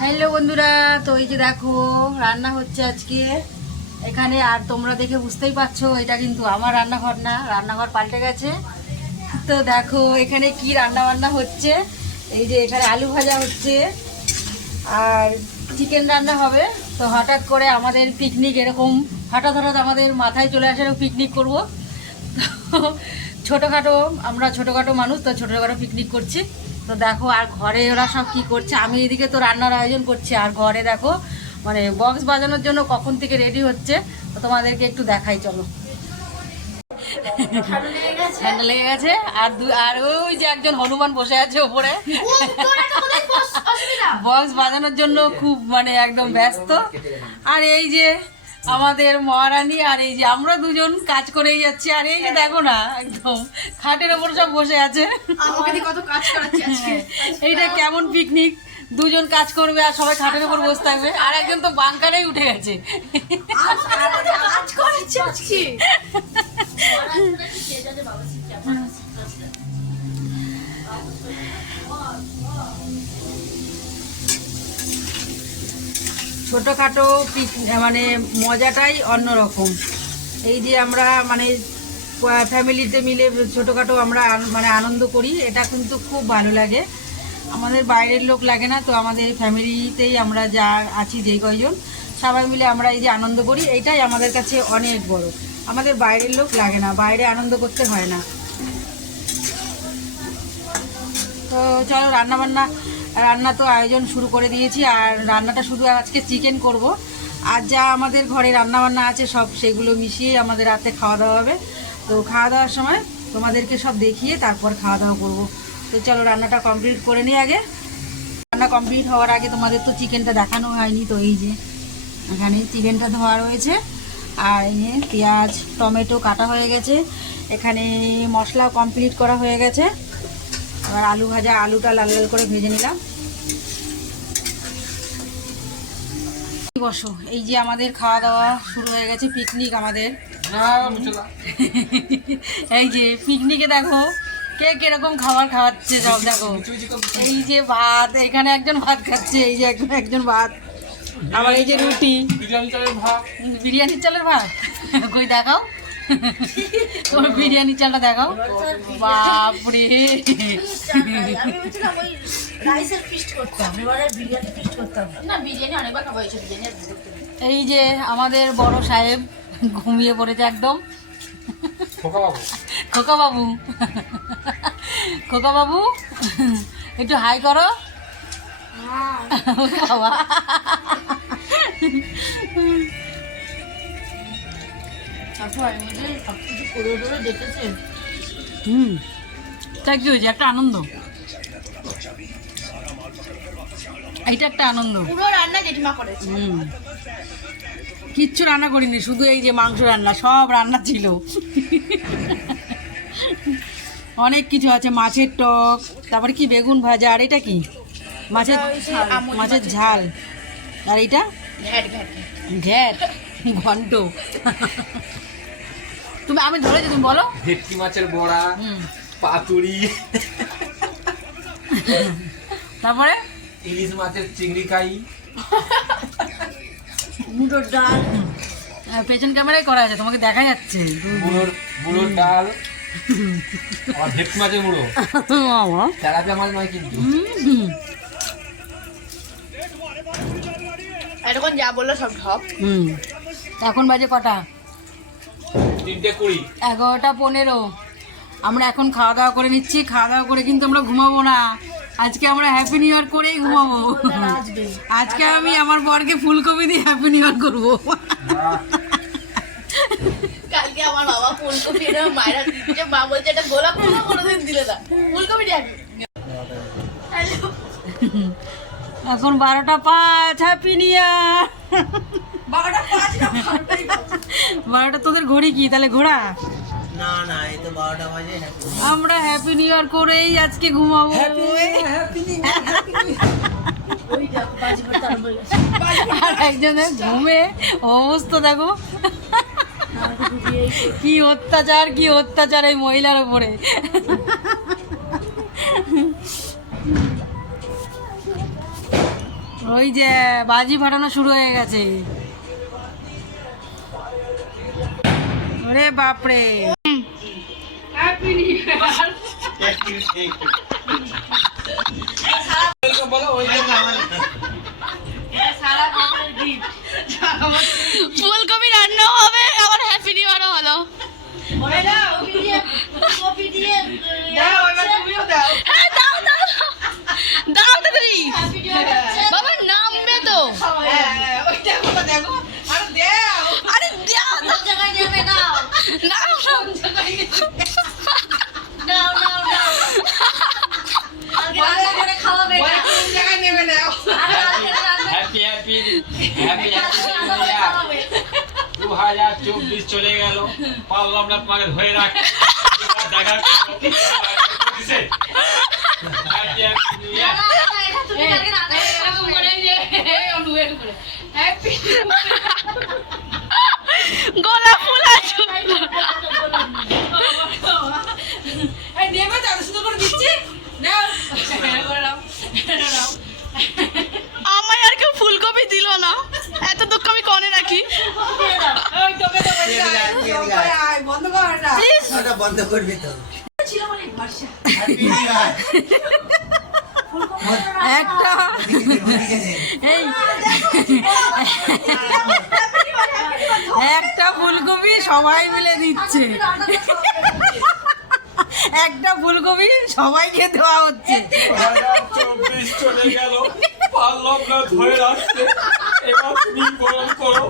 Hello বন্ধুরা, তো এই যে দেখো রান্না হচ্ছে আজকে এখানে। আর তোমরা দেখে বুঝতেই পারছো এটা কিন্তু আমার রান্নাঘর না, রান্নাঘর পাল্টে গেছে। তো দেখো এখানে কি রান্না বান্না হচ্ছে। এই যে এখানে আলু ভাজা হচ্ছে আর চিকেন রান্না হবে। তো হঠাৎ করে আমাদের পিকনিক এরকম হঠাৎ আমাদের মাথায় চলে আসে পিকনিক করব। তো ছোটোখাটো আমরা ছোটোখাটো মানুষ, তো ছোটোখাটো পিকনিক করছি। তো দেখো আর ঘরে ওরা সব কি করছে, আমি এদিকে তো রান্নার আয়োজন করছি আর ঘরে দেখো মানে বক্স বাজানোর জন্য কখন থেকে রেডি হচ্ছে। তো তোমাদেরকে একটু দেখাই, চলো। ঠান্ডা লেগে গেছে আর ওই যে একজন হনুমান বসে আছে ওপরে বক্স বাজানোর জন্য খুব মানে একদম ব্যস্ত। আর এই যে আমাদের মহারানী আর এই যে আমরা দুজন কাজ করেই যাচ্ছি। আর এই যে দেখো না একদম খাটের ওপর সব বসে আছে। এইটা কেমন পিকনিক, দুজন কাজ করবে আর সবাই খাটের উপর বসে থাকবে। আর একজন তো বাংকারেই উঠে গেছে। ছোটোখাটো মানে মজাটাই অন্যরকম। এই যে আমরা মানে ফ্যামিলিতে মিলে ছোটোখাটো আমরা মানে আনন্দ করি, এটা কিন্তু খুব ভালো লাগে। আমাদের বাইরের লোক লাগে না, তো আমাদের ফ্যামিলিতেই আমরা যা আছি যেই কয়জন সবাই মিলে আমরা এই যে আনন্দ করি, এইটাই আমাদের কাছে অনেক বড়। আমাদের বাইরের লোক লাগে না, বাইরে আনন্দ করতে হয় না। তো চলো রান্না তো আয়োজন শুরু করে দিয়েছি। আর রান্নাটা শুধু আজকে চিকেন করব। আর যা আমাদের ঘরে রান্নাবান্না আছে সব সেগুলো মিশিয়ে আমাদের রাতে খাওয়া দাওয়া হবে। তো খাওয়া দাওয়ার সময় তোমাদেরকে সব দেখিয়ে তারপর খাওয়া দাওয়া করব। তো চলো রান্নাটা কমপ্লিট করে নিই আগে। রান্না কমপ্লিট হওয়ার আগে তোমাদের তো চিকেনটা দেখানো হয়নি। তো এই যে এখানে চিকেনটা ধোয়া রয়েছে আর এই যে পেঁয়াজ টমেটো কাটা হয়ে গেছে। এখানে মশলা কমপ্লিট করা হয়ে গেছে। এবার আলু ভাজা, আলুটা লাল লাল করে ভেজে নিলাম। বসো, এই যে আমাদের খাওয়া দাওয়া শুরু হয়ে গেছে, পিকনিক আমাদের। এই যে পিকনিকে দেখো কে কিরকম খাবার খাওয়াচ্ছে সব দেখো। এই যে ভাত, এখানে একজন ভাত খাচ্ছে, এই যে একজন ভাত, আবার এই যে রুটি, বিরিয়ানির চালের ভাত। কই দেখাও তোমার বিরিয়ানির চালটা দেখাও। বাপরে, এই যে আমাদের বড় সাহেব ঘুমিয়ে পড়েছে একদম। খোকা বাবু খোকা বাবু একটু হাই করো বাবা। তা কি হয়েছে, একটা আনন্দ, এইটা একটা আনন্দ। পুরো রান্না জেঠিমা করেছে। কিচ্ছু রান্না করিনি, শুধু এই যে মাংস রান্না, সব রান্না ছিল। অনেক কিছু আছে, মাছের টক, তারপরে কি বেগুন ভাজা, আর এটা কি মাছের ঝাল, আর এইটা ঘ্যাট ঘন্ট। তুমি আমি ধরেছি, তুমি বলো। ভেটকি মাছের বড়া, পাতুরি, তারপরে ইলিশ মাছের চিংড়ি কাই, মুড়োর ডাল, পেছন ক্যামেরায় করা আছে, তোমাকে দেখা যাচ্ছে। মুড়োর ডাল, আর ভেটকি মাছের মুড়ো, তেলাপিয়া মাছ নয় কিন্তু। এরকম যা বললো সব ঢপ। এখন বাজে কটা? 3:20, 11:15। আমরা এখন খাওয়া দাওয়া করে নিচ্ছি। খাওয়া দাওয়া করে কিন্তু আমরা ঘুমাবো না, আজকে আমরা হ্যাপি নিউ ইয়ার করেই ঘুমাবো। আজকে আমি আমার বরকে ফুলকপি দিয়ে হ্যাপি নিউ ইয়ার করবো। কালকে আমার বাবা ফুলকপি মায়েরা দিচ্ছে, মা বলছে এটা গোলাপ ফুল কোনোদিন দিলে না, ফুলকপি দিয়ে। এখন 12:05, হ্যাপি নিউ ইয়ার। 12টা তোদের ঘড়ি কি তাহলে ঘোড়া? না না, এই তো 12টা বাজে। আমরা হ্যাপি নিউ ইয়ার করেই আজকে ঘুমাবো। আর একজনের ঘুমে অবস্থা দেখো, কি অত্যাচার এই মহিলার উপরে। ওই যে বাজি ফাটানো শুরু হয়ে গেছে। ওরে বাপরে, ফুলকপি রান্নাও হবে আবার হ্যাপি নিউ ইয়ারও হলো। হ্যাঁ, দাও দাও দাও তাড়াতাড়ি। বাবা নামবে তো। আরে দাও দাও। নাও নাও। হ্যাপি হ্যাপি হ্যাপি হ্যাপি 2024 চলে গেল, পারলাম না তোমাকে ধরে রাখতে। দেখা হ্যাপি হ্যাপি গোলাপ ফুল আছে। আমায় আর কেউ ফুলকপি দিল না, এত দুঃখ আমি কনে রাখি। Please। ওটা বন্ধ করবি তো। একটা এই একটা ফুলকপি সবাই মিলে দিচ্ছে, একটা ফুলকপি সবাইকে দেওয়া হচ্ছে। 2024 চলে গেল, পারলাম না ধরে রাখতে। এবার তুমি গ্রহণ করো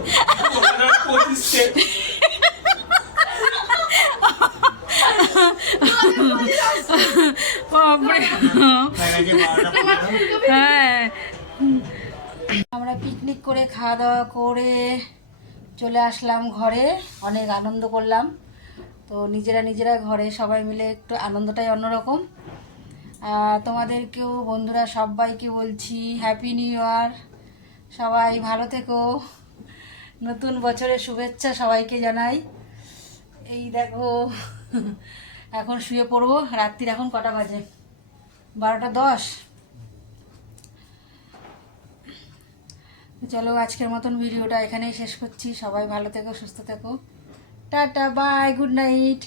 2025-কে। হ্যাঁ, আমরা পিকনিক করে খাওয়া দাওয়া করে চলে আসলাম ঘরে, অনেক আনন্দ করলাম। তো নিজেরা ঘরে সবাই মিলে একটু আনন্দটাই অন্যরকম। তোমাদেরকেও বন্ধুরা সবাইকে বলছি হ্যাপি নিউ ইয়ার। সবাই ভালো থেকো, নতুন বছরের শুভেচ্ছা সবাইকে জানাই। এই দেখো এখন শুয়ে পড়বো, রাত্রির এখন কটা বাজে? 12টা 10। চলো আজকের মতন ভিডিওটা এখানেই শেষ করছি। সবাই ভালো থেকো, সুস্থ থেকো, টাটা বাই, গুড নাইট।